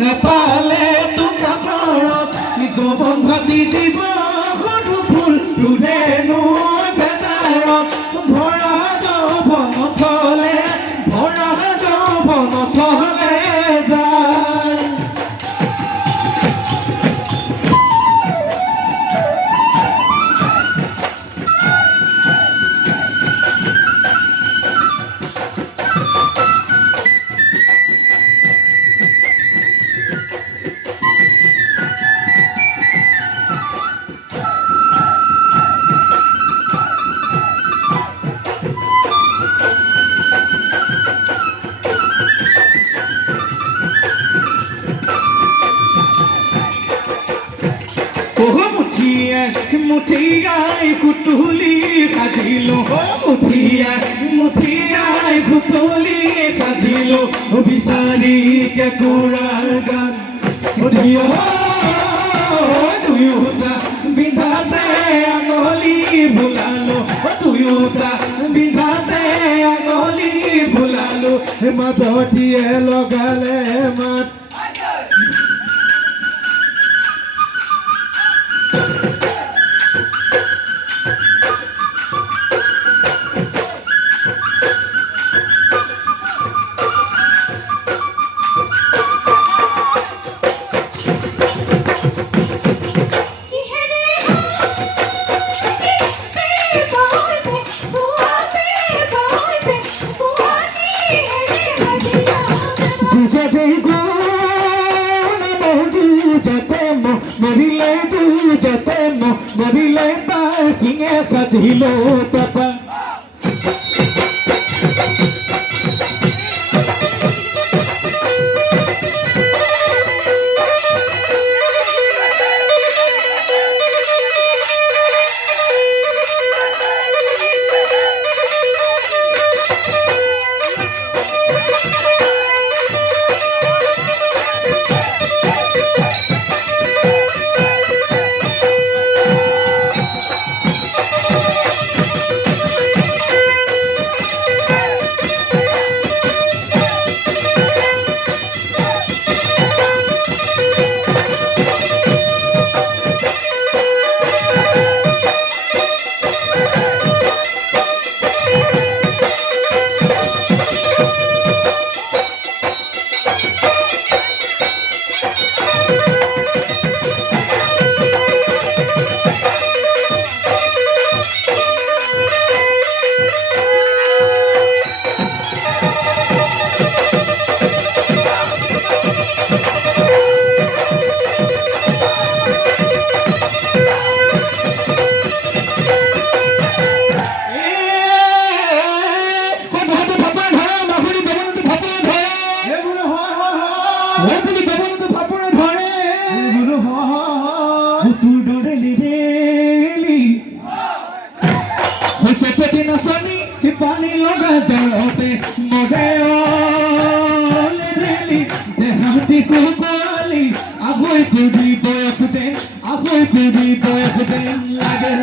নেপালে টকা ঘৰত যৌৱন ভাতি দিব সৰু ফুল ৰুদেনো বেজাৰত ভৰা যৌৱন থলে ভৰা যৌৱন থলে যায় মুঠিয়াই কুতুলি সাজিলো মুঠিয়াই কুতুলি সাজিলো বিচাৰি কেঁকুৰাৰ গান দুয়োটা বিন্ধাতে আঙলি ভুলালো দুয়োটা বিন্ধাতে আঙলি ভুলালো মাজতিয়ে লগালে মাত মৰিলে তাৰ কিঙে কাটিলো পাপা পানী লগা জলতে মৰে দেহাতি কোপালি আহৈ কুদি বয়স যেন লাগে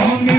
Hong